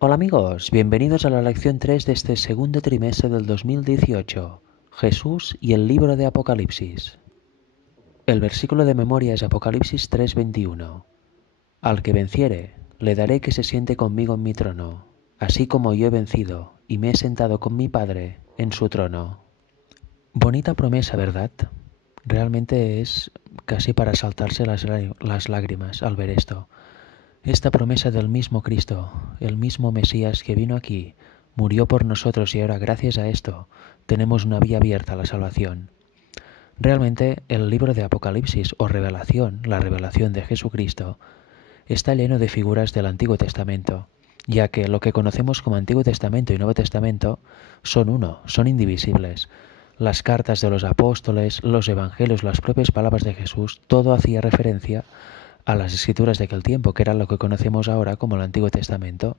Hola amigos, bienvenidos a la lección 3 de este segundo trimestre del 2018. Jesús y el libro de Apocalipsis. El versículo de memoria es Apocalipsis 3:21. Al que venciere, le daré que se siente conmigo en mi trono, así como yo he vencido y me he sentado con mi Padre en su trono. Bonita promesa, ¿verdad? Realmente es casi para saltarse las lágrimas al ver esto. Esta promesa del mismo Cristo, el mismo Mesías que vino aquí, murió por nosotros y ahora gracias a esto tenemos una vía abierta a la salvación. Realmente el libro de Apocalipsis o Revelación, la revelación de Jesucristo, está lleno de figuras del Antiguo Testamento, ya que lo que conocemos como Antiguo Testamento y Nuevo Testamento son uno, son indivisibles. Las cartas de los apóstoles, los evangelios, las propias palabras de Jesús, todo hacía referencia a las escrituras de aquel tiempo, que era lo que conocemos ahora como el Antiguo Testamento,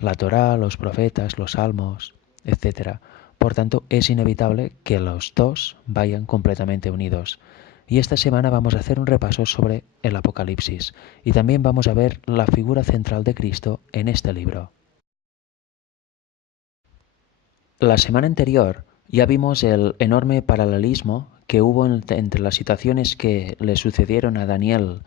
la Torá, los profetas, los salmos, etc. Por tanto, es inevitable que los dos vayan completamente unidos. Y esta semana vamos a hacer un repaso sobre el Apocalipsis y también vamos a ver la figura central de Cristo en este libro. La semana anterior ya vimos el enorme paralelismo que hubo entre las situaciones que le sucedieron a Daniel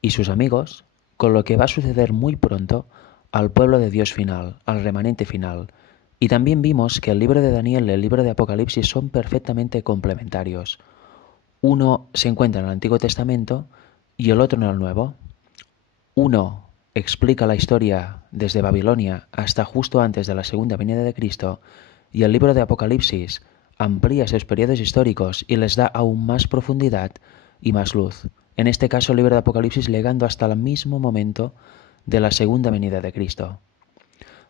y sus amigos con lo que va a suceder muy pronto al pueblo de Dios final, al remanente final. Y también vimos que el libro de Daniel y el libro de Apocalipsis son perfectamente complementarios. Uno se encuentra en el Antiguo Testamento y el otro en el Nuevo. Uno explica la historia desde Babilonia hasta justo antes de la segunda venida de Cristo y el libro de Apocalipsis amplía esos periodos históricos y les da aún más profundidad y más luz. En este caso el libro de Apocalipsis llegando hasta el mismo momento de la segunda venida de Cristo.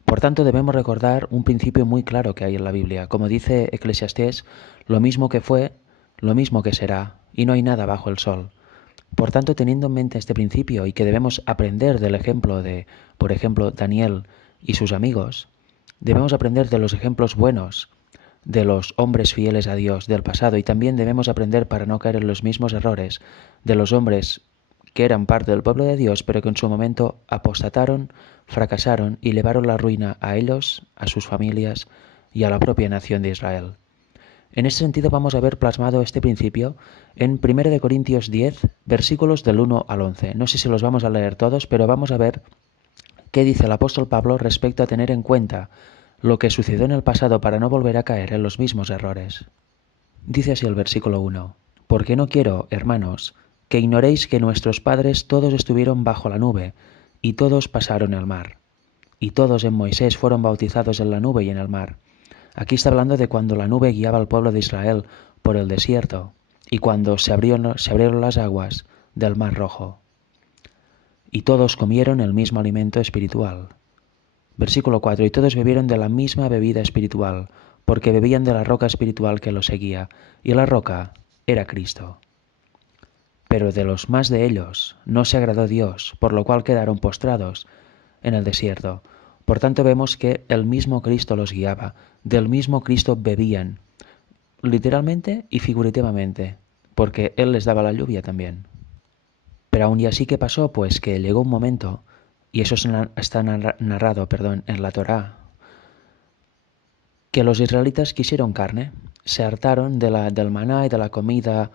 Por tanto, debemos recordar un principio muy claro que hay en la Biblia. Como dice Eclesiastés, lo mismo que fue, lo mismo que será, y no hay nada bajo el sol. Por tanto, teniendo en mente este principio y que debemos aprender del ejemplo de, por ejemplo, Daniel y sus amigos, debemos aprender de los ejemplos buenos de los hombres fieles a Dios del pasado y también debemos aprender para no caer en los mismos errores de los hombres que eran parte del pueblo de Dios, pero que en su momento apostataron, fracasaron y llevaron la ruina a ellos, a sus familias y a la propia nación de Israel. En ese sentido vamos a ver plasmado este principio en 1 Corintios 10, versículos del 1 al 11. No sé si los vamos a leer todos, pero vamos a ver qué dice el apóstol Pablo respecto a tener en cuenta lo que sucedió en el pasado para no volver a caer en los mismos errores. Dice así el versículo 1: Porque no quiero, hermanos, que ignoréis que nuestros padres todos estuvieron bajo la nube, y todos pasaron el mar. Y todos en Moisés fueron bautizados en la nube y en el mar. Aquí está hablando de cuando la nube guiaba al pueblo de Israel por el desierto, y cuando se abrieron las aguas del mar Rojo. Y todos comieron el mismo alimento espiritual. Versículo 4: Y todos bebieron de la misma bebida espiritual, porque bebían de la roca espiritual que los seguía, y la roca era Cristo. Pero de los más de ellos no se agradó Dios, por lo cual quedaron postrados en el desierto. Por tanto vemos que el mismo Cristo los guiaba, del mismo Cristo bebían, literalmente y figurativamente, porque Él les daba la lluvia también. Pero aún y así, ¿qué pasó? Pues que llegó un momento, y eso está narrado, en la Torá, que los israelitas quisieron carne, se hartaron del maná y de la comida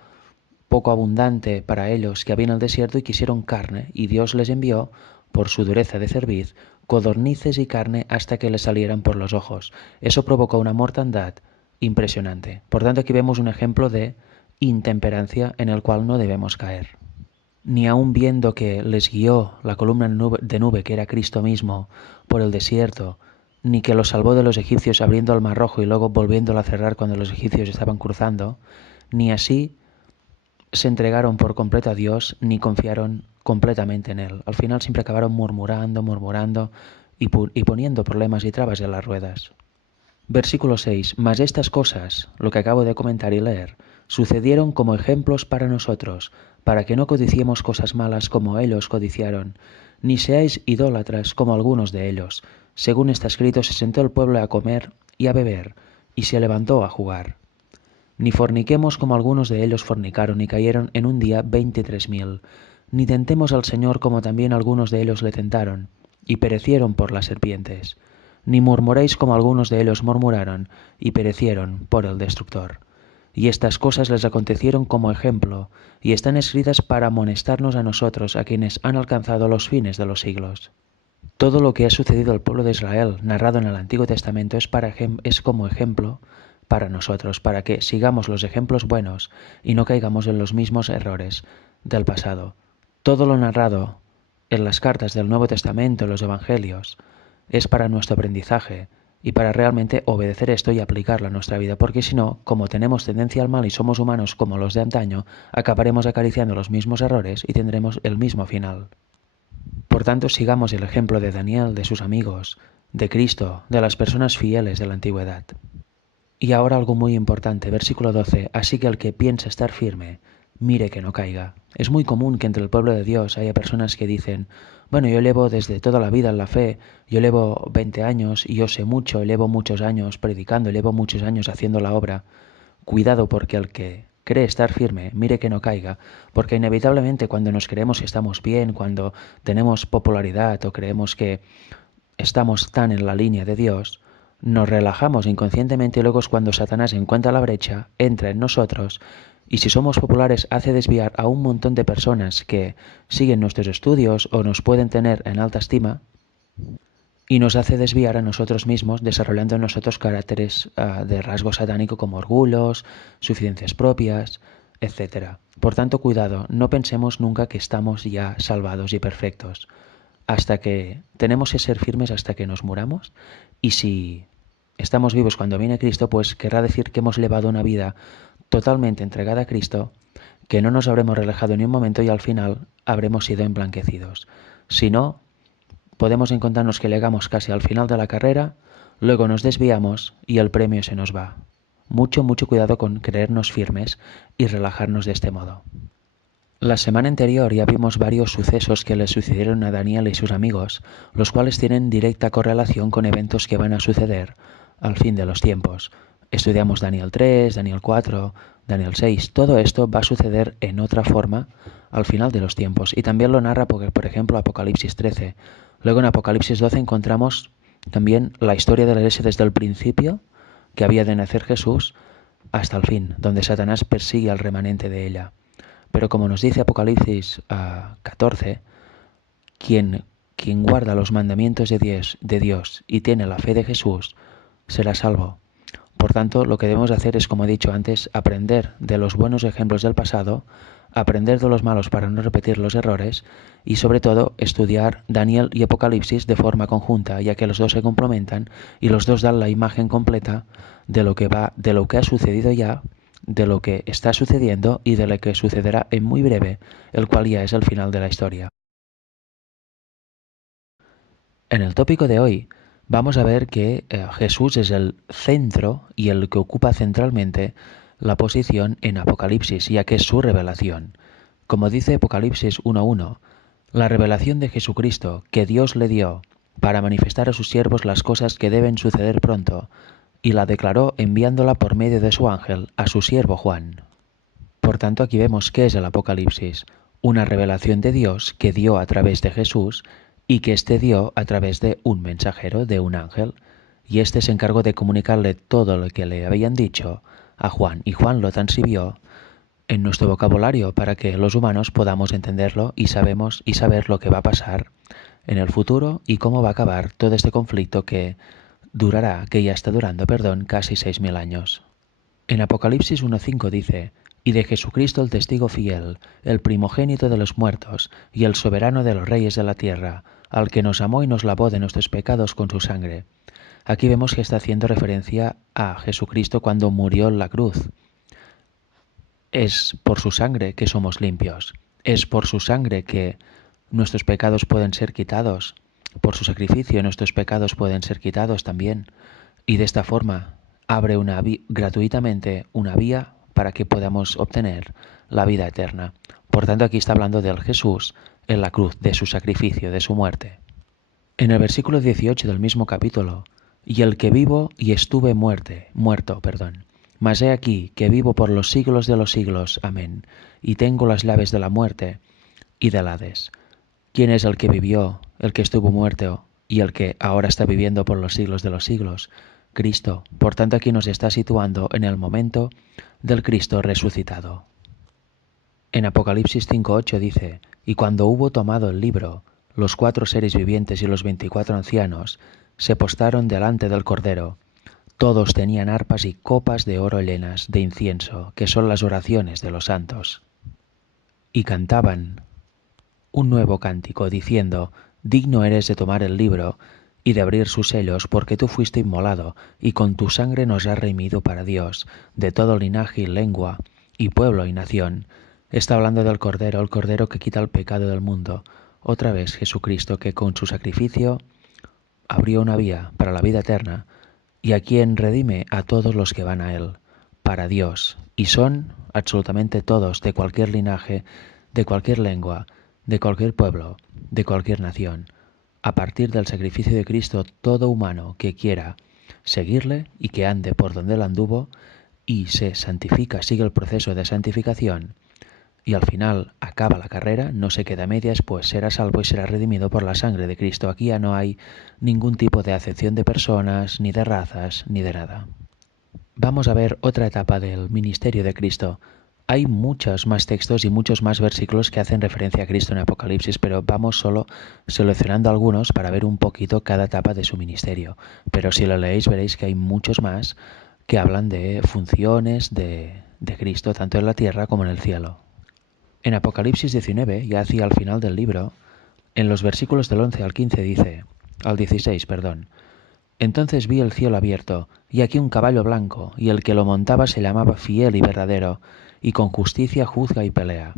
poco abundante para ellos que había en el desierto y quisieron carne, y Dios les envió, por su dureza de cerviz, codornices y carne hasta que les salieran por los ojos. Eso provocó una mortandad impresionante. Por tanto, aquí vemos un ejemplo de intemperancia en el cual no debemos caer. Ni aun viendo que les guió la columna de nube, que era Cristo mismo, por el desierto, ni que los salvó de los egipcios abriendo el mar rojo y luego volviéndolo a cerrar cuando los egipcios estaban cruzando, ni así se entregaron por completo a Dios, ni confiaron completamente en Él. Al final siempre acabaron murmurando y poniendo problemas y trabas en las ruedas. Versículo 6. Mas estas cosas, lo que acabo de comentar y leer, sucedieron como ejemplos para nosotros, para que no codiciemos cosas malas como ellos codiciaron, ni seáis idólatras como algunos de ellos. Según está escrito, se sentó el pueblo a comer y a beber, y se levantó a jugar. Ni forniquemos como algunos de ellos fornicaron y cayeron en un día 23.000. Ni tentemos al Señor como también algunos de ellos le tentaron, y perecieron por las serpientes. ni murmuréis como algunos de ellos murmuraron y perecieron por el destructor. Y estas cosas les acontecieron como ejemplo, y están escritas para amonestarnos a nosotros, a quienes han alcanzado los fines de los siglos. Todo lo que ha sucedido al pueblo de Israel, narrado en el Antiguo Testamento, es como ejemplo para nosotros, para que sigamos los ejemplos buenos y no caigamos en los mismos errores del pasado. Todo lo narrado en las cartas del Nuevo Testamento, en los Evangelios, es para nuestro aprendizaje y para realmente obedecer esto y aplicarlo a nuestra vida, porque si no, como tenemos tendencia al mal y somos humanos como los de antaño, acabaremos acariciando los mismos errores y tendremos el mismo final. Por tanto, sigamos el ejemplo de Daniel, de sus amigos, de Cristo, de las personas fieles de la antigüedad. Y ahora algo muy importante, versículo 12, así que el que piensa estar firme, mire que no caiga. Es muy común que entre el pueblo de Dios haya personas que dicen, bueno, yo llevo desde toda la vida en la fe, yo llevo 20 años y yo sé mucho, llevo muchos años predicando, llevo muchos años haciendo la obra. Cuidado porque el que cree estar firme, mire que no caiga, porque inevitablemente cuando nos creemos que estamos bien, cuando tenemos popularidad o creemos que estamos tan en la línea de Dios, nos relajamos inconscientemente y luego es cuando Satanás encuentra la brecha, entra en nosotros y si somos populares hace desviar a un montón de personas que siguen nuestros estudios o nos pueden tener en alta estima y nos hace desviar a nosotros mismos desarrollando en nosotros caracteres de rasgo satánico como orgullos, suficiencias propias, etc. Por tanto, cuidado, no pensemos nunca que estamos ya salvados y perfectos hasta que tenemos que ser firmes hasta que nos muramos y si estamos vivos cuando viene Cristo, pues querrá decir que hemos llevado una vida totalmente entregada a Cristo, que no nos habremos relajado ni un momento y al final habremos sido emblanquecidos. Si no, podemos encontrarnos que llegamos casi al final de la carrera, luego nos desviamos y el premio se nos va. Mucho, mucho cuidado con creernos firmes y relajarnos de este modo. La semana anterior ya vimos varios sucesos que le sucedieron a Daniel y sus amigos, los cuales tienen directa correlación con eventos que van a suceder al fin de los tiempos. Estudiamos Daniel 3, Daniel 4, Daniel 6. Todo esto va a suceder en otra forma al final de los tiempos. Y también lo narra, por ejemplo, Apocalipsis 13. Luego en Apocalipsis 12 encontramos también la historia de la iglesia desde el principio, que había de nacer Jesús, hasta el fin, donde Satanás persigue al remanente de ella. Pero como nos dice Apocalipsis 14, quien guarda los mandamientos de Dios y tiene la fe de Jesús, será salvo. Por tanto, lo que debemos hacer es, como he dicho antes, aprender de los buenos ejemplos del pasado, aprender de los malos para no repetir los errores y, sobre todo, estudiar Daniel y Apocalipsis de forma conjunta, ya que los dos se complementan y los dos dan la imagen completa de lo que ha sucedido ya, de lo que está sucediendo y de lo que sucederá en muy breve, el cual ya es el final de la historia. En el tópico de hoy vamos a ver que Jesús es el centro y el que ocupa centralmente la posición en Apocalipsis, ya que es su revelación. Como dice Apocalipsis 1.1, la revelación de Jesucristo que Dios le dio para manifestar a sus siervos las cosas que deben suceder pronto, y la declaró enviándola por medio de su ángel a su siervo Juan. Por tanto, aquí vemos qué es el Apocalipsis, una revelación de Dios que dio a través de Jesús y que éste dio a través de un mensajero, de un ángel, y éste se encargó de comunicarle todo lo que le habían dicho a Juan, y Juan lo transcribió en nuestro vocabulario para que los humanos podamos entenderlo y saber lo que va a pasar en el futuro y cómo va a acabar todo este conflicto que ya está durando, casi 6.000 años. En Apocalipsis 1.5 dice, y de Jesucristo el testigo fiel, el primogénito de los muertos y el soberano de los reyes de la tierra, al que nos amó y nos lavó de nuestros pecados con su sangre. Aquí vemos que está haciendo referencia a Jesucristo cuando murió en la cruz. Es por su sangre que somos limpios. Es por su sangre que nuestros pecados pueden ser quitados. Por su sacrificio nuestros pecados pueden ser quitados también. Y de esta forma abre gratuitamente una vía para que podamos obtener la vida eterna. Por tanto, aquí está hablando del Jesús en la cruz, de su sacrificio, de su muerte. En el versículo 18 del mismo capítulo, y el que vivo y estuve muerto, mas he aquí que vivo por los siglos de los siglos, amén, y tengo las llaves de la muerte y del Hades. ¿Quién es el que vivió, el que estuvo muerto y el que ahora está viviendo por los siglos de los siglos, Cristo. Por tanto, aquí nos está situando en el momento del Cristo resucitado. En Apocalipsis 5:8 dice: y cuando hubo tomado el libro, los 4 seres vivientes y los 24 ancianos se postraron delante del Cordero. Todos tenían arpas y copas de oro llenas de incienso, que son las oraciones de los santos. Y cantaban un nuevo cántico, diciendo: digno eres de tomar el libro y de abrir sus sellos, porque tú fuiste inmolado, y con tu sangre nos has redimido para Dios, de todo linaje y lengua, y pueblo y nación. Está hablando del Cordero, el Cordero que quita el pecado del mundo. Otra vez Jesucristo, que con su sacrificio abrió una vía para la vida eterna, y a quien redime a todos los que van a Él, para Dios, y son absolutamente todos, de cualquier linaje, de cualquier lengua, de cualquier pueblo, de cualquier nación. A partir del sacrificio de Cristo, todo humano que quiera seguirle y que ande por donde Él anduvo y se santifica, sigue el proceso de santificación, y al final acaba la carrera, no se queda a medias, pues será salvo y será redimido por la sangre de Cristo. Aquí ya no hay ningún tipo de acepción de personas, ni de razas, ni de nada. Vamos a ver otra etapa del ministerio de Cristo. Hay muchos más textos y muchos más versículos que hacen referencia a Cristo en Apocalipsis, pero vamos solo seleccionando algunos para ver un poquito cada etapa de su ministerio. Pero si lo leéis veréis que hay muchos más que hablan de funciones de Cristo, tanto en la tierra como en el cielo. En Apocalipsis 19, ya hacia el final del libro, en los versículos del 11 al 15 dice, al 16, perdón, entonces vi el cielo abierto, y aquí un caballo blanco, y el que lo montaba se llamaba Fiel y Verdadero, y con justicia juzga y pelea.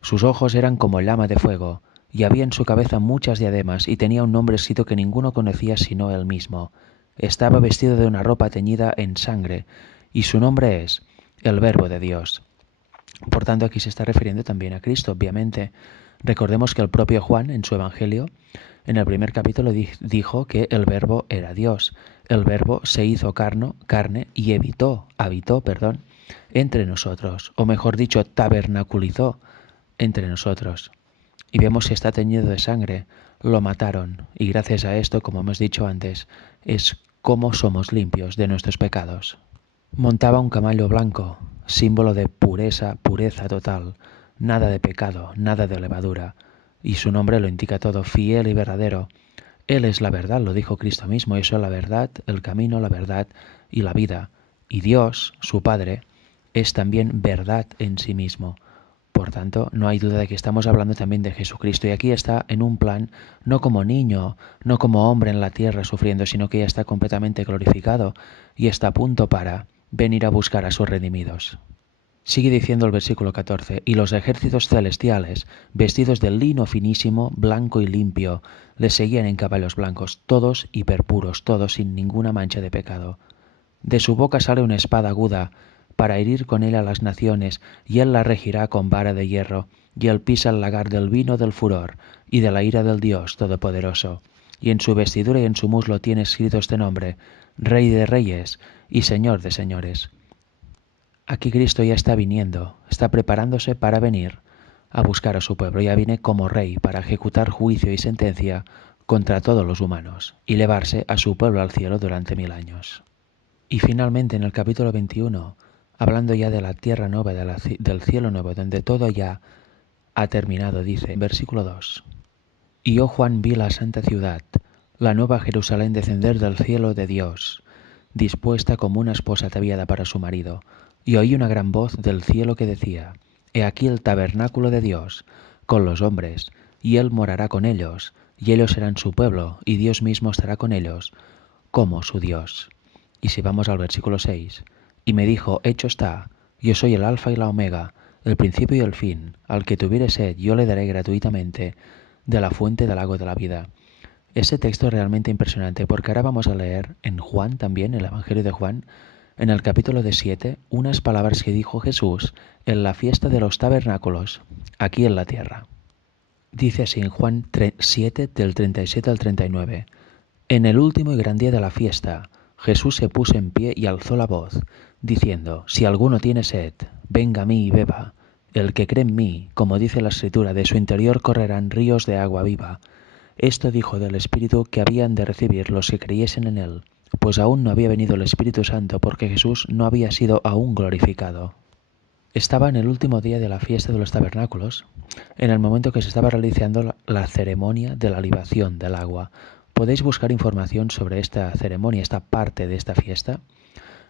Sus ojos eran como llama de fuego, y había en su cabeza muchas diademas, y tenía un nombre escrito que ninguno conocía sino él mismo. Estaba vestido de una ropa teñida en sangre, y su nombre es el Verbo de Dios. Por tanto, aquí se está refiriendo también a Cristo, obviamente. Recordemos que el propio Juan, en su Evangelio, en el primer capítulo dijo que el Verbo era Dios. El Verbo se hizo carne y habitó, entre nosotros, o mejor dicho, tabernaculizó entre nosotros. Y vemos que está teñido de sangre, lo mataron, y gracias a esto, como hemos dicho antes, es como somos limpios de nuestros pecados. Montaba un caballo blanco, símbolo de pureza total, nada de pecado, nada de levadura, y su nombre lo indica todo, fiel y verdadero. Él es la verdad, lo dijo Cristo mismo, eso es la verdad, el camino, la verdad y la vida. Y Dios, su Padre, es también verdad en sí mismo. Por tanto, no hay duda de que estamos hablando también de Jesucristo, y aquí está en un plan no como niño, no como hombre en la tierra sufriendo, sino que ya está completamente glorificado y está a punto para venir a buscar a sus redimidos. Sigue diciendo el versículo 14, y los ejércitos celestiales, vestidos de lino finísimo, blanco y limpio, le seguían en caballos blancos, todos hiperpuros, todos sin ninguna mancha de pecado. De su boca sale una espada aguda, para herir con él a las naciones, y él la regirá con vara de hierro, y él pisa el lagar del vino del furor, y de la ira del Dios Todopoderoso. Y en su vestidura y en su muslo tiene escrito este nombre, Rey de Reyes y Señor de Señores. Aquí Cristo ya está viniendo, está preparándose para venir a buscar a su pueblo. Ya viene como rey para ejecutar juicio y sentencia contra todos los humanos y llevarse a su pueblo al cielo durante 1000 años. Y finalmente en el capítulo 21, hablando ya de la tierra nueva, del cielo nuevo, donde todo ya ha terminado, dice, versículo 2. Y yo, Juan, vi la santa ciudad, la nueva Jerusalén, descender del cielo de Dios, dispuesta como una esposa ataviada para su marido. Y oí una gran voz del cielo que decía, He aquí el tabernáculo de Dios, con los hombres, y Él morará con ellos, y ellos serán su pueblo, y Dios mismo estará con ellos, como su Dios. Y si vamos al versículo 6, y me dijo, hecho está, yo soy el alfa y la omega, el principio y el fin, al que tuviere sed yo le daré gratuitamente de la fuente del agua de la vida. Ese texto es realmente impresionante porque ahora vamos a leer en Juan también, el Evangelio de Juan, en el capítulo 7, unas palabras que dijo Jesús en la fiesta de los tabernáculos, aquí en la tierra. Dice así en Juan 7, del 37 al 39. En el último y gran día de la fiesta, Jesús se puso en pie y alzó la voz, diciendo, Si alguno tiene sed, venga a mí y beba. El que cree en mí, como dice la Escritura, de su interior correrán ríos de agua viva. Esto dijo del Espíritu que habían de recibir los que creyesen en él, pues aún no había venido el Espíritu Santo porque Jesús no había sido aún glorificado. Estaba en el último día de la fiesta de los tabernáculos, en el momento que se estaba realizando la ceremonia de la libación del agua. Podéis buscar información sobre esta ceremonia, esta parte de esta fiesta,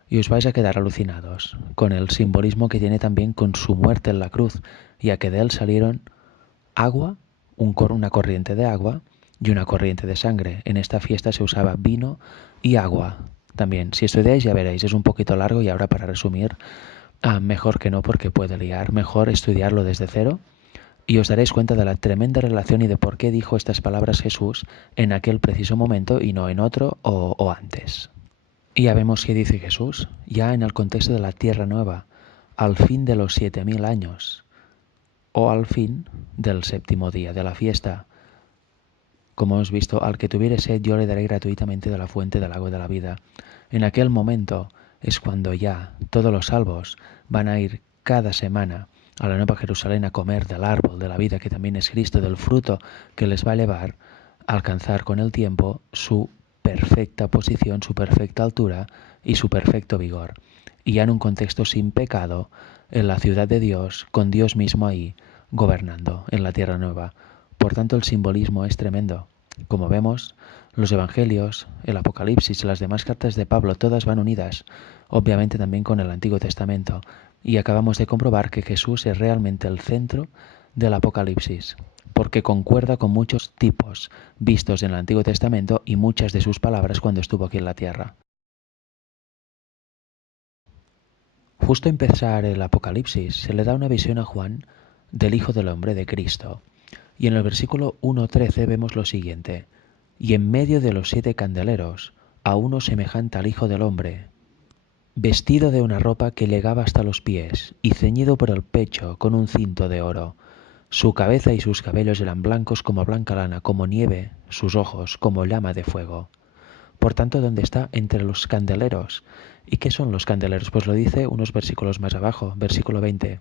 y os vais a quedar alucinados con el simbolismo que tiene también con su muerte en la cruz, ya que de él salieron agua, una corriente de agua y una corriente de sangre. En esta fiesta se usaba vino y agua también. Si estudiáis ya veréis, es un poquito largo y ahora para resumir, mejor que no porque puede liar, mejor estudiarlo desde cero y os daréis cuenta de la tremenda relación y de por qué dijo estas palabras Jesús en aquel preciso momento y no en otro o antes. Y ya vemos qué dice Jesús, ya en el contexto de la tierra nueva, al fin de los 7000 años, o al fin del séptimo día de la fiesta. Como hemos visto, al que tuviere sed yo le daré gratuitamente de la fuente del agua de la vida. En aquel momento es cuando ya todos los salvos van a ir cada semana a la Nueva Jerusalén a comer del árbol de la vida, que también es Cristo, del fruto que les va a llevar a alcanzar con el tiempo su perfecta posición, su perfecta altura y su perfecto vigor. Y ya en un contexto sin pecado, en la ciudad de Dios, con Dios mismo ahí, gobernando en la tierra nueva. Por tanto, el simbolismo es tremendo. Como vemos, los evangelios, el Apocalipsis, las demás cartas de Pablo, todas van unidas, obviamente también con el Antiguo Testamento, y acabamos de comprobar que Jesús es realmente el centro del Apocalipsis, porque concuerda con muchos tipos vistos en el Antiguo Testamento y muchas de sus palabras cuando estuvo aquí en la tierra. Justo empezar el Apocalipsis se le da una visión a Juan del Hijo del Hombre, de Cristo. Y en el versículo 1:13 vemos lo siguiente: y en medio de los 7 candeleros, a uno semejante al Hijo del Hombre, vestido de una ropa que llegaba hasta los pies, y ceñido por el pecho con un cinto de oro. Su cabeza y sus cabellos eran blancos como blanca lana, como nieve, sus ojos como llama de fuego. Por tanto, ¿dónde está? Entre los candeleros. ¿Y qué son los candeleros? Pues lo dice unos versículos más abajo, versículo 20.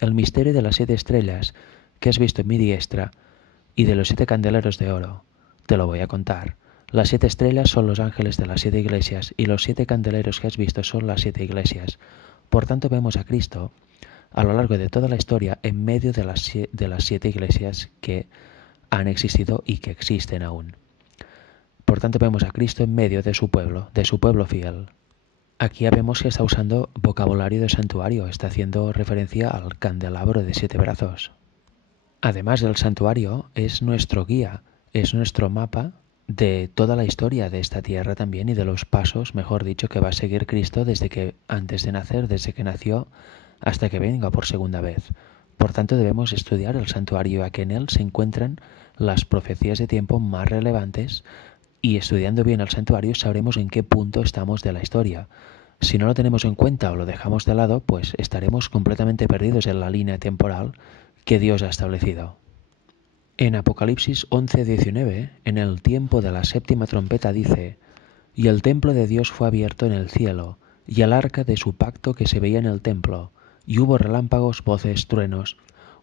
El misterio de las 7 estrellas que has visto en mi diestra y de los 7 candeleros de oro. Te lo voy a contar. Las 7 estrellas son los ángeles de las 7 iglesias y los 7 candeleros que has visto son las 7 iglesias. Por tanto, vemos a Cristo a lo largo de toda la historia en medio de las 7 iglesias que han existido y que existen aún. Por tanto, vemos a Cristo en medio de su pueblo fiel. Aquí ya vemos que está usando vocabulario de santuario, está haciendo referencia al candelabro de 7 brazos. Además del santuario, es nuestro guía, es nuestro mapa de toda la historia de esta tierra también y de los pasos, mejor dicho, que va a seguir Cristo desde que antes de nacer, desde que nació, hasta que venga por segunda vez. Por tanto, debemos estudiar el santuario, ya que en él se encuentran las profecías de tiempo más relevantes, y estudiando bien el santuario sabremos en qué punto estamos de la historia. Si no lo tenemos en cuenta o lo dejamos de lado, pues estaremos completamente perdidos en la línea temporal que Dios ha establecido. En Apocalipsis 11:19, en el tiempo de la séptima trompeta dice: y el templo de Dios fue abierto en el cielo, y el arca de su pacto que se veía en el templo, y hubo relámpagos, voces, truenos,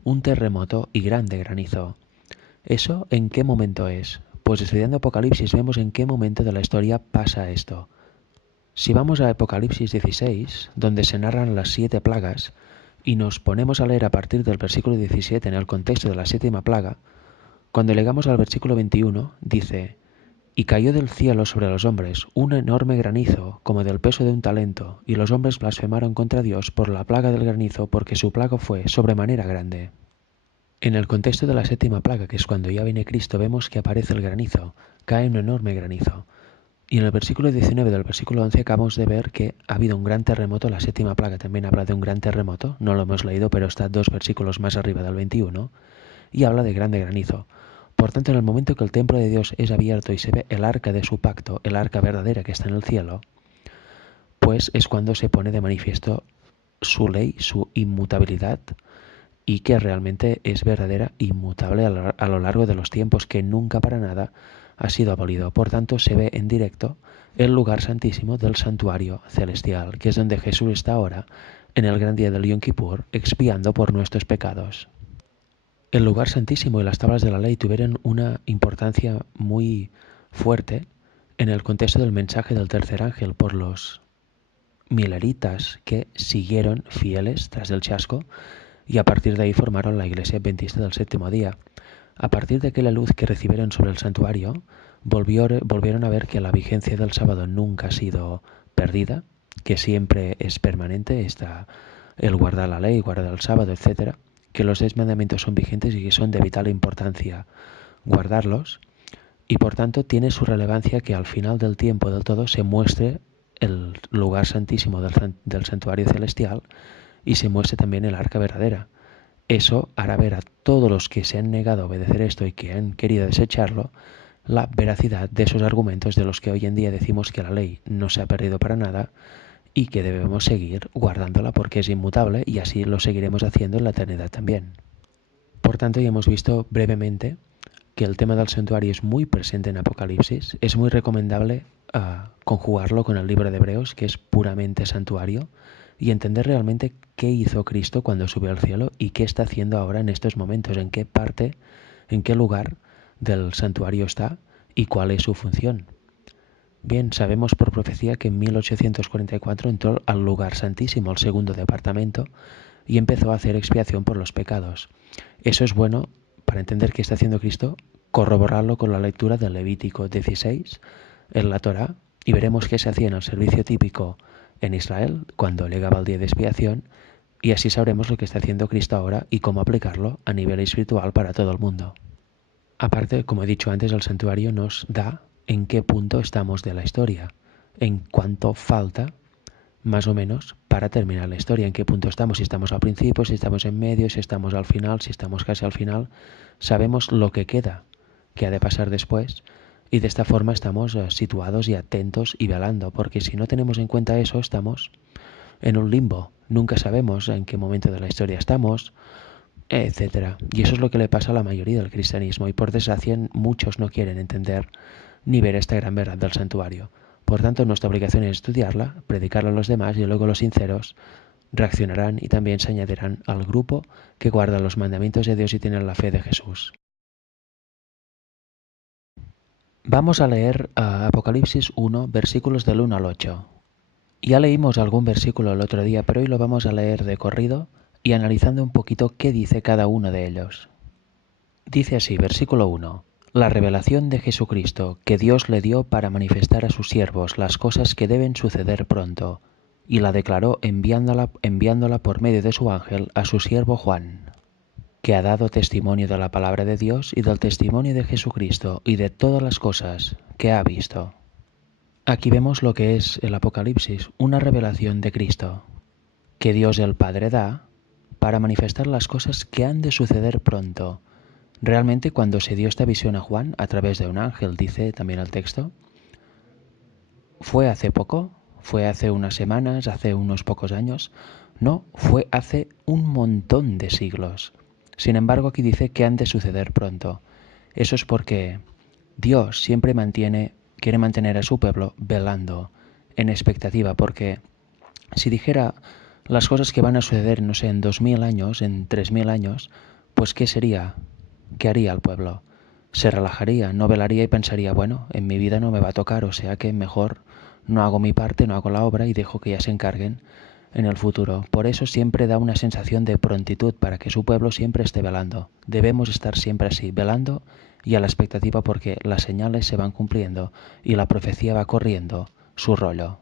un terremoto y grande granizo. ¿Eso en qué momento es? Pues estudiando Apocalipsis vemos en qué momento de la historia pasa esto. Si vamos a Apocalipsis 16, donde se narran las 7 plagas, y nos ponemos a leer a partir del versículo 17 en el contexto de la 7ª plaga, cuando llegamos al versículo 21, dice: y cayó del cielo sobre los hombres un enorme granizo, como del peso de un talento, y los hombres blasfemaron contra Dios por la plaga del granizo, porque su plaga fue sobremanera grande. En el contexto de la 7ª plaga, que es cuando ya viene Cristo, vemos que aparece el granizo, cae un enorme granizo. Y en el versículo 19 del versículo 11 acabamos de ver que ha habido un gran terremoto. La 7ª plaga también habla de un gran terremoto, no lo hemos leído, pero está 2 versículos más arriba del 21, y habla de grande granizo. Por tanto, en el momento que el templo de Dios es abierto y se ve el arca de su pacto, el arca verdadera que está en el cielo, pues es cuando se pone de manifiesto su ley, su inmutabilidad, y que realmente es verdadera, inmutable a lo largo de los tiempos, que nunca para nada ha sido abolido. Por tanto, se ve en directo el lugar santísimo del santuario celestial, que es donde Jesús está ahora, en el gran día del Yom Kippur, expiando por nuestros pecados. El lugar santísimo y las tablas de la ley tuvieron una importancia muy fuerte en el contexto del mensaje del tercer ángel por los mileritas que siguieron fieles tras el chasco y a partir de ahí formaron la Iglesia Adventista del Séptimo Día. A partir de aquella luz que recibieron sobre el santuario, volvieron a ver que la vigencia del sábado nunca ha sido perdida, que siempre es permanente, está el guardar la ley, guardar el sábado, etcétera, que los 10 mandamientos son vigentes y que son de vital importancia guardarlos, y por tanto tiene su relevancia que al final del tiempo del todo se muestre el lugar santísimo del santuario celestial y se muestre también el arca verdadera. Eso hará ver a todos los que se han negado a obedecer esto y que han querido desecharlo la veracidad de esos argumentos de los que hoy en día decimos que la ley no se ha perdido para nada y que debemos seguir guardándola porque es inmutable y así lo seguiremos haciendo en la eternidad también. Por tanto, ya hemos visto brevemente que el tema del santuario es muy presente en Apocalipsis. Es muy recomendable conjugarlo con el libro de Hebreos, que es puramente santuario, y entender realmente qué hizo Cristo cuando subió al cielo y qué está haciendo ahora en estos momentos, en qué parte, en qué lugar del santuario está y cuál es su función. Bien, sabemos por profecía que en 1844 entró al lugar santísimo, al segundo departamento, y empezó a hacer expiación por los pecados. Eso es bueno para entender qué está haciendo Cristo, corroborarlo con la lectura del Levítico 16 en la Torá y veremos qué se hacía en el servicio típico en Israel cuando llegaba el día de expiación y así sabremos lo que está haciendo Cristo ahora y cómo aplicarlo a nivel espiritual para todo el mundo. Aparte, como he dicho antes, el santuario nos da en qué punto estamos de la historia, en cuánto falta más o menos para terminar la historia, en qué punto estamos, si estamos al principio, si estamos en medio, si estamos al final, si estamos casi al final, sabemos lo que queda, que ha de pasar después, y de esta forma estamos situados y atentos y velando, porque si no tenemos en cuenta eso, estamos en un limbo, nunca sabemos en qué momento de la historia estamos, etcétera. Y eso es lo que le pasa a la mayoría del cristianismo, y por desgracia muchos no quieren entender ni ver esta gran verdad del santuario. Por tanto, nuestra obligación es estudiarla, predicarla a los demás y luego los sinceros reaccionarán y también se añadirán al grupo que guarda los mandamientos de Dios y tiene la fe de Jesús. Vamos a leer Apocalipsis 1, versículos del 1 al 8. Ya leímos algún versículo el otro día, pero hoy lo vamos a leer de corrido y analizando un poquito qué dice cada uno de ellos. Dice así, versículo 1. La revelación de Jesucristo que Dios le dio para manifestar a sus siervos las cosas que deben suceder pronto, y la declaró enviándola por medio de su ángel a su siervo Juan, que ha dado testimonio de la palabra de Dios y del testimonio de Jesucristo y de todas las cosas que ha visto. Aquí vemos lo que es el Apocalipsis, una revelación de Cristo, que Dios el Padre da para manifestar las cosas que han de suceder pronto. Realmente cuando se dio esta visión a Juan a través de un ángel, dice también el texto, ¿fue hace poco? ¿Fue hace unas semanas? ¿Hace unos pocos años? No, fue hace un montón de siglos. Sin embargo, aquí dice que han de suceder pronto. Eso es porque Dios siempre quiere mantener a su pueblo velando, en expectativa, porque si dijera las cosas que van a suceder, no sé, en 2000 años, en 3000 años, pues ¿qué sería? ¿Qué haría el pueblo? Se relajaría, no velaría y pensaría, bueno, en mi vida no me va a tocar, o sea que mejor no hago mi parte, no hago la obra y dejo que ya se encarguen en el futuro. Por eso siempre da una sensación de prontitud para que su pueblo siempre esté velando. Debemos estar siempre así, velando y a la expectativa porque las señales se van cumpliendo y la profecía va corriendo su rollo.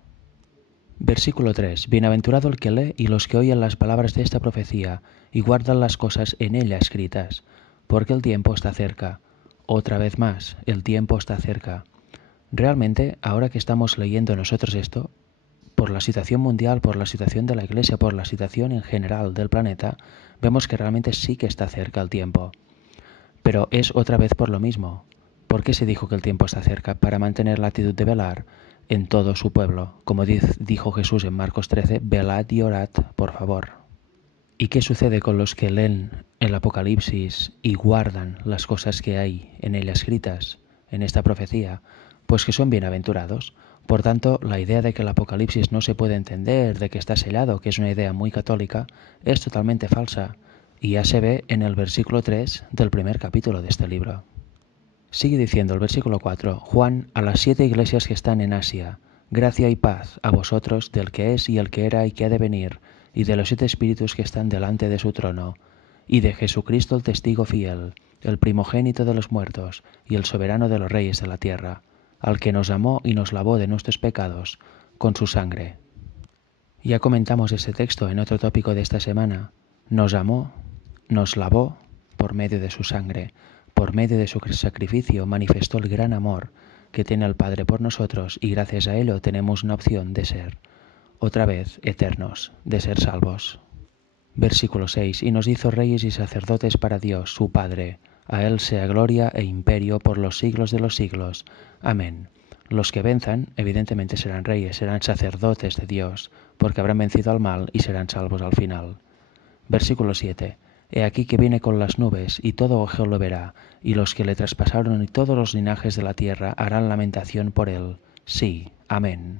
Versículo 3. Bienaventurado el que lee y los que oyen las palabras de esta profecía y guardan las cosas en ella escritas, porque el tiempo está cerca. Otra vez más, el tiempo está cerca. Realmente, ahora que estamos leyendo nosotros esto, por la situación mundial, por la situación de la Iglesia, por la situación en general del planeta, vemos que realmente sí que está cerca el tiempo. Pero es otra vez por lo mismo. ¿Por qué se dijo que el tiempo está cerca? Para mantener la actitud de velar en todo su pueblo. Como dijo Jesús en Marcos 13, velad y orad, por favor. ¿Y qué sucede con los que leen el Apocalipsis y guardan las cosas que hay en ella escritas, en esta profecía? Pues que son bienaventurados. Por tanto, la idea de que el Apocalipsis no se puede entender, de que está sellado, que es una idea muy católica, es totalmente falsa. Y ya se ve en el versículo 3 del primer capítulo de este libro. Sigue diciendo el versículo 4, Juan, a las 7 iglesias que están en Asia, gracia y paz a vosotros del que es y el que era y que ha de venir, y de los 7 espíritus que están delante de su trono, y de Jesucristo el testigo fiel, el primogénito de los muertos, y el soberano de los reyes de la tierra, al que nos amó y nos lavó de nuestros pecados con su sangre. Ya comentamos ese texto en otro tópico de esta semana. Nos amó, nos lavó por medio de su sangre, por medio de su sacrificio manifestó el gran amor que tiene el Padre por nosotros y gracias a ello tenemos una opción de ser, otra vez, eternos, de ser salvos. Versículo 6. Y nos hizo reyes y sacerdotes para Dios, su Padre. A Él sea gloria e imperio por los siglos de los siglos. Amén. Los que venzan, evidentemente serán reyes, serán sacerdotes de Dios, porque habrán vencido al mal y serán salvos al final. Versículo 7. He aquí que viene con las nubes, y todo ojo lo verá, y los que le traspasaron y todos los linajes de la tierra harán lamentación por él. Sí. Amén.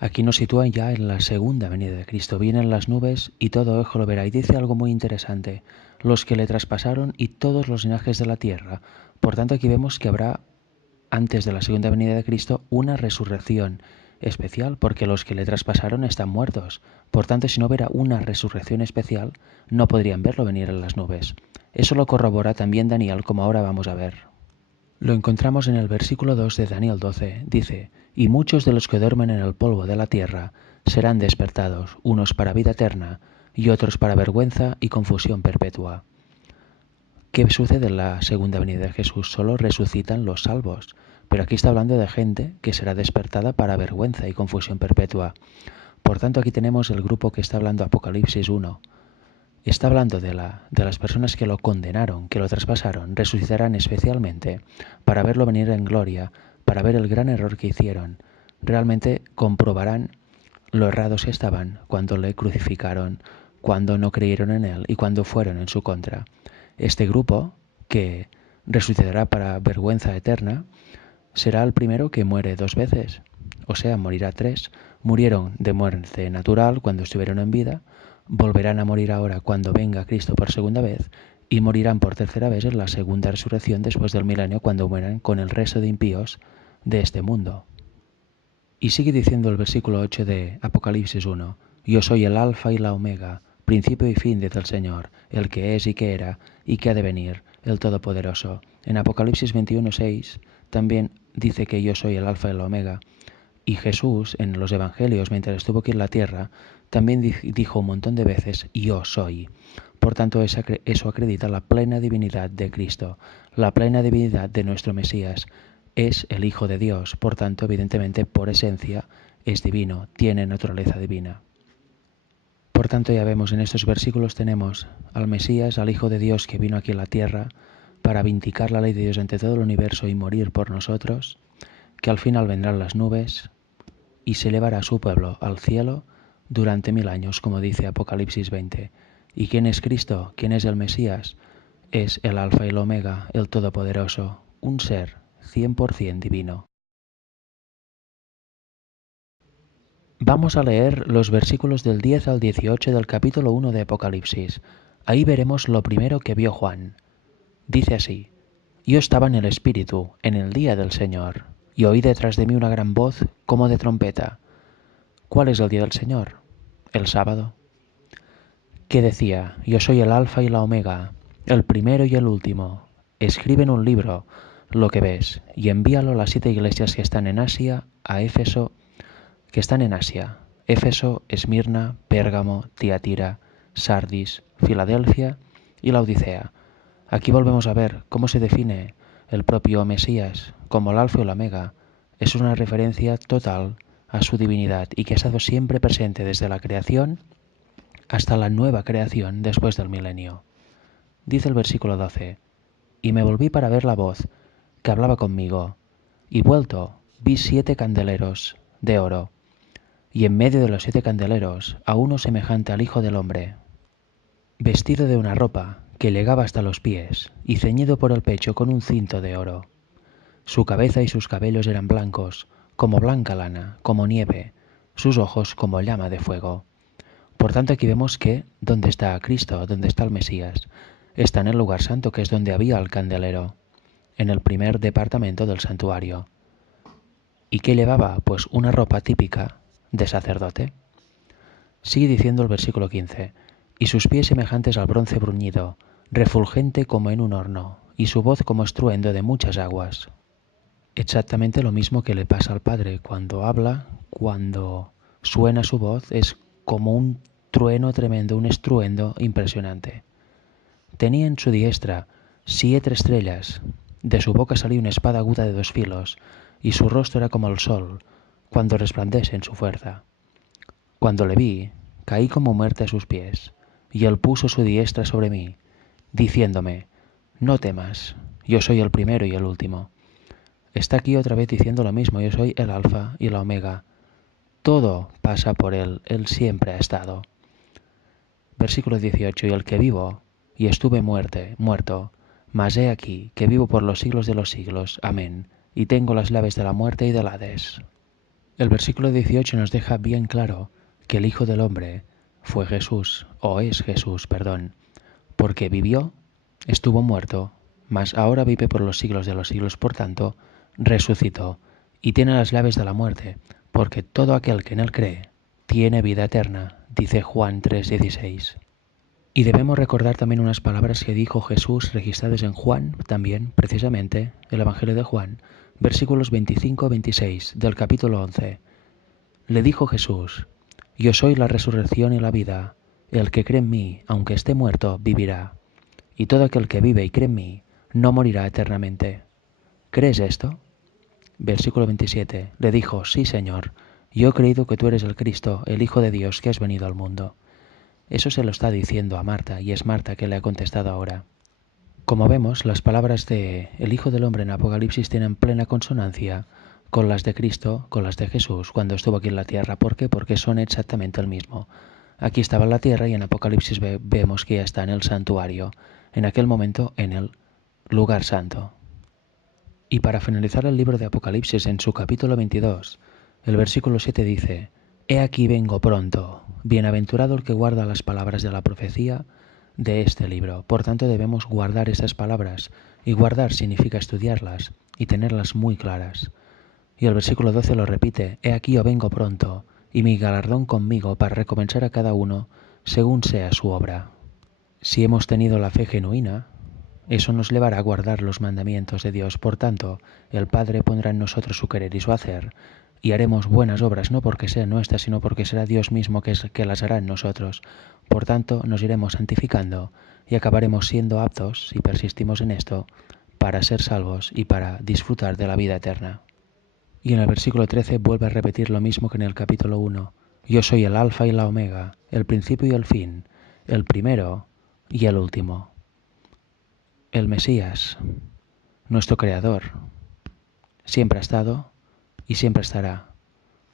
Aquí nos sitúa ya en la segunda venida de Cristo. Vienen las nubes y todo ojo lo verá. Y dice algo muy interesante. Los que le traspasaron y todos los linajes de la tierra. Por tanto, aquí vemos que habrá, antes de la segunda venida de Cristo, una resurrección especial, porque los que le traspasaron están muertos. Por tanto, si no hubiera una resurrección especial, no podrían verlo venir en las nubes. Eso lo corrobora también Daniel, como ahora vamos a ver. Lo encontramos en el versículo 2 de Daniel 12. Dice, y muchos de los que duermen en el polvo de la tierra serán despertados, unos para vida eterna y otros para vergüenza y confusión perpetua. ¿Qué sucede en la segunda venida de Jesús? Solo resucitan los salvos. Pero aquí está hablando de gente que será despertada para vergüenza y confusión perpetua. Por tanto, aquí tenemos el grupo que está hablando Apocalipsis 1. Está hablando de las personas que lo condenaron, que lo traspasaron, resucitarán especialmente para verlo venir en gloria, para ver el gran error que hicieron. Realmente comprobarán lo errados que estaban cuando le crucificaron, cuando no creyeron en él y cuando fueron en su contra. Este grupo, que resucitará para vergüenza eterna, será el primero que muere 2 veces, o sea, morirá 3. Murieron de muerte natural cuando estuvieron en vida, volverán a morir ahora cuando venga Cristo por segunda vez y morirán por tercera vez en la segunda resurrección después del milenio cuando mueran con el resto de impíos de este mundo. Y sigue diciendo el versículo 8 de Apocalipsis 1, yo soy el alfa y la omega, principio y fin dice el Señor, el que es y que era y que ha de venir, el Todopoderoso. En Apocalipsis 21:6 también dice que yo soy el alfa y la omega. Y Jesús, en los evangelios, mientras estuvo aquí en la tierra, también dijo un montón de veces, yo soy. Por tanto, eso acredita la plena divinidad de Cristo, la plena divinidad de nuestro Mesías. Es el Hijo de Dios, por tanto, evidentemente, por esencia, es divino, tiene naturaleza divina. Por tanto, ya vemos en estos versículos tenemos al Mesías, al Hijo de Dios que vino aquí a la tierra para vindicar la ley de Dios ante todo el universo y morir por nosotros, que al final vendrán las nubes y se elevará a su pueblo al cielo durante 1000 años, como dice Apocalipsis 20. ¿Y quién es Cristo? ¿Quién es el Mesías? Es el Alfa y el Omega, el Todopoderoso, un ser 100% divino. Vamos a leer los versículos del 10 al 18 del capítulo 1 de Apocalipsis. Ahí veremos lo primero que vio Juan. Dice así, yo estaba en el Espíritu, en el día del Señor, y oí detrás de mí una gran voz como de trompeta. ¿Cuál es el día del Señor? El sábado. Que decía, yo soy el Alfa y la Omega, el primero y el último. Escribe en un libro lo que ves y envíalo a las 7 iglesias que están en Asia, a Éfeso, Éfeso, Esmirna, Pérgamo, Tiatira, Sardis, Filadelfia y la Odisea. Aquí volvemos a ver cómo se define el propio Mesías como el Alfa y la Omega. Es una referencia total a su divinidad y que ha estado siempre presente desde la creación hasta la nueva creación después del milenio. Dice el versículo 12, y me volví para ver la voz que hablaba conmigo, y vuelto vi 7 candeleros de oro, y en medio de los 7 candeleros a uno semejante al Hijo del Hombre, vestido de una ropa que llegaba hasta los pies, y ceñido por el pecho con un cinto de oro. Su cabeza y sus cabellos eran blancos, como blanca lana, como nieve, sus ojos como llama de fuego. Por tanto, aquí vemos que ¿dónde está Cristo? ¿Dónde está el Mesías? Está en el lugar santo, que es donde había el candelero, en el primer departamento del santuario. ¿Y qué llevaba? Pues una ropa típica de sacerdote. Sigue diciendo el versículo 15, y sus pies semejantes al bronce bruñido, refulgente como en un horno, y su voz como estruendo de muchas aguas. Exactamente lo mismo que le pasa al Padre cuando habla, cuando suena su voz, es como un trueno tremendo, un estruendo impresionante. Tenía en su diestra 7 estrellas, de su boca salía una espada aguda de 2 filos, y su rostro era como el sol, cuando resplandece en su fuerza. Cuando le vi, caí como muerte a sus pies, y él puso su diestra sobre mí, diciéndome, no temas, yo soy el primero y el último. Está aquí otra vez diciendo lo mismo, yo soy el alfa y la omega. Todo pasa por él siempre ha estado. Versículo 18, y el que vivo, y estuve muerto, mas he aquí, que vivo por los siglos de los siglos. Amén. Y tengo las llaves de la muerte y del Hades. El versículo 18 nos deja bien claro que el Hijo del Hombre fue Jesús, o es Jesús, perdón, porque vivió, estuvo muerto, mas ahora vive por los siglos de los siglos, por tanto, resucitó, y tiene las llaves de la muerte, porque todo aquel que en él cree tiene vida eterna, dice Juan 3:16. Y debemos recordar también unas palabras que dijo Jesús registradas en Juan, también, precisamente, el Evangelio de Juan, versículos 25-26 del capítulo 11. Le dijo Jesús, yo soy la resurrección y la vida, el que cree en mí, aunque esté muerto, vivirá, y todo aquel que vive y cree en mí, no morirá eternamente. ¿Crees esto? Versículo 27. Le dijo, sí, Señor, yo he creído que tú eres el Cristo, el Hijo de Dios, que has venido al mundo. Eso se lo está diciendo a Marta, y es Marta que le ha contestado ahora. Como vemos, las palabras de el Hijo del Hombre en Apocalipsis tienen plena consonancia con las de Cristo, con las de Jesús, cuando estuvo aquí en la tierra. ¿Por qué? Porque son exactamente el mismo. Aquí estaba en la tierra y en Apocalipsis vemos que ya está en el santuario, en aquel momento en el lugar santo. Y para finalizar el libro de Apocalipsis en su capítulo 22, el versículo 7 dice, He aquí vengo pronto, bienaventurado el que guarda las palabras de la profecía de este libro. Por tanto debemos guardar esas palabras, y guardar significa estudiarlas y tenerlas muy claras. Y el versículo 12 lo repite, He aquí yo vengo pronto, y mi galardón conmigo para recompensar a cada uno según sea su obra. Si hemos tenido la fe genuina, eso nos llevará a guardar los mandamientos de Dios. Por tanto, el Padre pondrá en nosotros su querer y su hacer, y haremos buenas obras, no porque sean nuestras, sino porque será Dios mismo que las hará en nosotros. Por tanto, nos iremos santificando y acabaremos siendo aptos, si persistimos en esto, para ser salvos y para disfrutar de la vida eterna. Y en el versículo 13 vuelve a repetir lo mismo que en el capítulo 1. Yo soy el alfa y la omega, el principio y el fin, el primero y el último. El Mesías, nuestro Creador, siempre ha estado y siempre estará.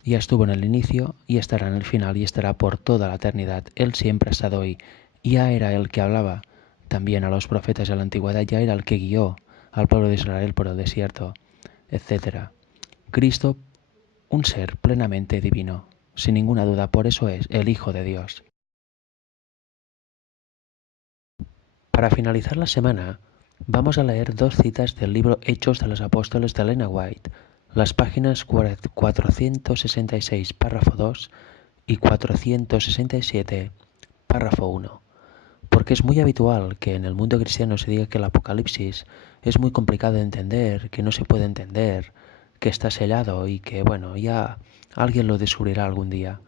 Ya estuvo en el inicio y estará en el final y estará por toda la eternidad. Él siempre ha estado ahí. Ya era el que hablaba también a los profetas de la antigüedad, ya era el que guió al pueblo de Israel por el desierto, etc. Cristo, un ser plenamente divino, sin ninguna duda, por eso es el Hijo de Dios. Para finalizar la semana, vamos a leer 2 citas del libro Hechos de los Apóstoles de Elena White, las páginas 466, párrafo 2 y 467, párrafo 1, porque es muy habitual que en el mundo cristiano se diga que el Apocalipsis es muy complicado de entender, que no se puede entender, que está sellado y que, bueno, ya alguien lo descubrirá algún día.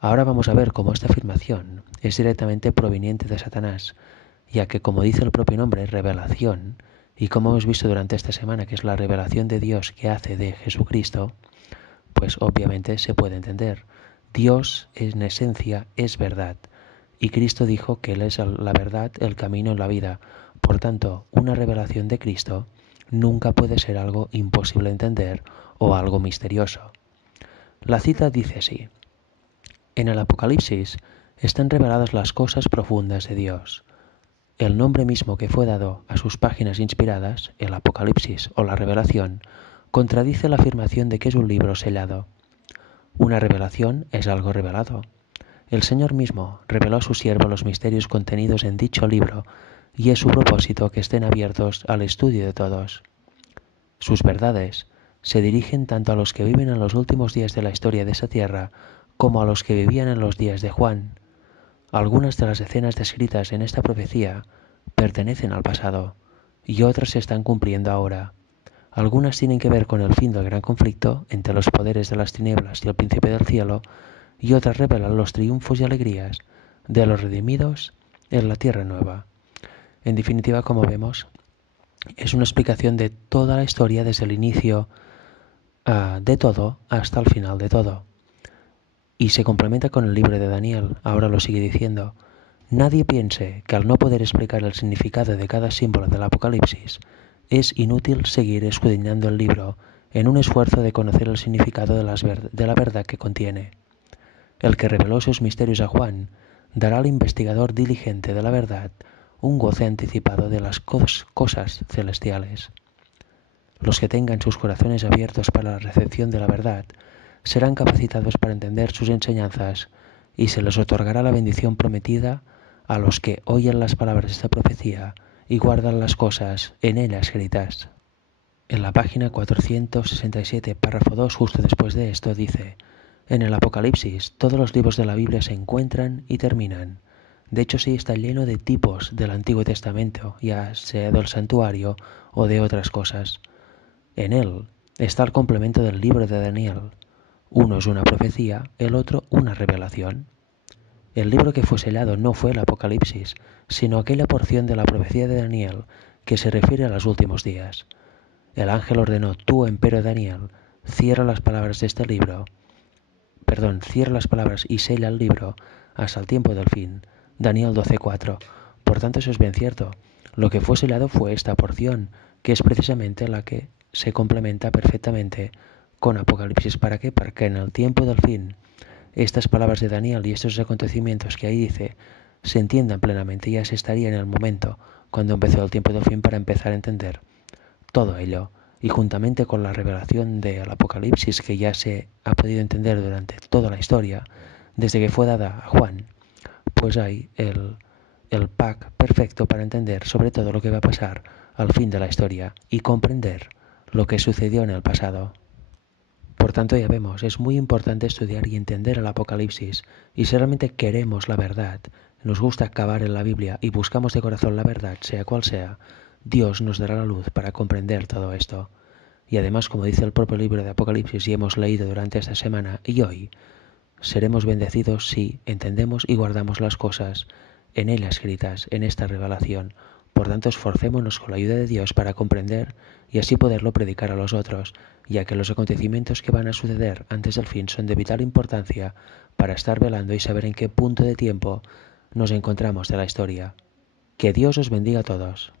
Ahora vamos a ver cómo esta afirmación es directamente proveniente de Satanás, ya que, como dice el propio nombre, revelación, y como hemos visto durante esta semana, que es la revelación de Dios que hace de Jesucristo, pues obviamente se puede entender. Dios en esencia es verdad, y Cristo dijo que Él es la verdad, el camino y la vida. Por tanto, una revelación de Cristo nunca puede ser algo imposible de entender o algo misterioso. La cita dice así: en el Apocalipsis están reveladas las cosas profundas de Dios. El nombre mismo que fue dado a sus páginas inspiradas, el Apocalipsis o la Revelación, contradice la afirmación de que es un libro sellado. Una revelación es algo revelado. El Señor mismo reveló a su siervo los misterios contenidos en dicho libro, y es su propósito que estén abiertos al estudio de todos. Sus verdades se dirigen tanto a los que viven en los últimos días de la historia de esa tierra como a los que vivían en los días de Juan. Algunas de las escenas descritas en esta profecía pertenecen al pasado y otras se están cumpliendo ahora. Algunas tienen que ver con el fin del gran conflicto entre los poderes de las tinieblas y el príncipe del cielo, y otras revelan los triunfos y alegrías de los redimidos en la tierra nueva. En definitiva, como vemos, es una explicación de toda la historia desde el inicio de todo hasta el final de todo. Y se complementa con el libro de Daniel. Ahora lo sigue diciendo: nadie piense que al no poder explicar el significado de cada símbolo del Apocalipsis, es inútil seguir escudriñando el libro en un esfuerzo de conocer el significado de la verdad que contiene. El que reveló sus misterios a Juan dará al investigador diligente de la verdad un goce anticipado de las cosas celestiales. Los que tengan sus corazones abiertos para la recepción de la verdad serán capacitados para entender sus enseñanzas, y se les otorgará la bendición prometida a los que oyen las palabras de esta profecía y guardan las cosas en ella escritas. En la página 467, párrafo 2, justo después de esto, dice: en el Apocalipsis todos los libros de la Biblia se encuentran y terminan. De hecho, sí, está lleno de tipos del Antiguo Testamento, ya sea del santuario o de otras cosas. En él está el complemento del libro de Daniel. Uno es una profecía, el otro una revelación. El libro que fue sellado no fue el Apocalipsis, sino aquella porción de la profecía de Daniel que se refiere a los últimos días. El ángel ordenó: tú, empero Daniel, cierra las palabras de este libro, cierra las palabras y sella el libro hasta el tiempo del fin. Daniel 12:4. Por tanto, eso es bien cierto. Lo que fue sellado fue esta porción, que es precisamente la que se complementa perfectamente con Apocalipsis. ¿Para qué? Para que en el tiempo del fin estas palabras de Daniel y estos acontecimientos que ahí dice se entiendan plenamente. Ya se estaría en el momento cuando empezó el tiempo del fin para empezar a entender todo ello, y juntamente con la revelación del Apocalipsis que ya se ha podido entender durante toda la historia, desde que fue dada a Juan, pues hay el pack perfecto para entender sobre todo lo que va a pasar al fin de la historia y comprender lo que sucedió en el pasado. Por tanto, ya vemos, es muy importante estudiar y entender el Apocalipsis, y si realmente queremos la verdad, nos gusta cavar en la Biblia y buscamos de corazón la verdad, sea cual sea, Dios nos dará la luz para comprender todo esto. Y además, como dice el propio libro de Apocalipsis y hemos leído durante esta semana y hoy, seremos bendecidos si entendemos y guardamos las cosas en él escritas, en esta revelación. Por tanto, esforcémonos con la ayuda de Dios para comprender y así poderlo predicar a los otros, ya que los acontecimientos que van a suceder antes del fin son de vital importancia para estar velando y saber en qué punto de tiempo nos encontramos de la historia. Que Dios os bendiga a todos.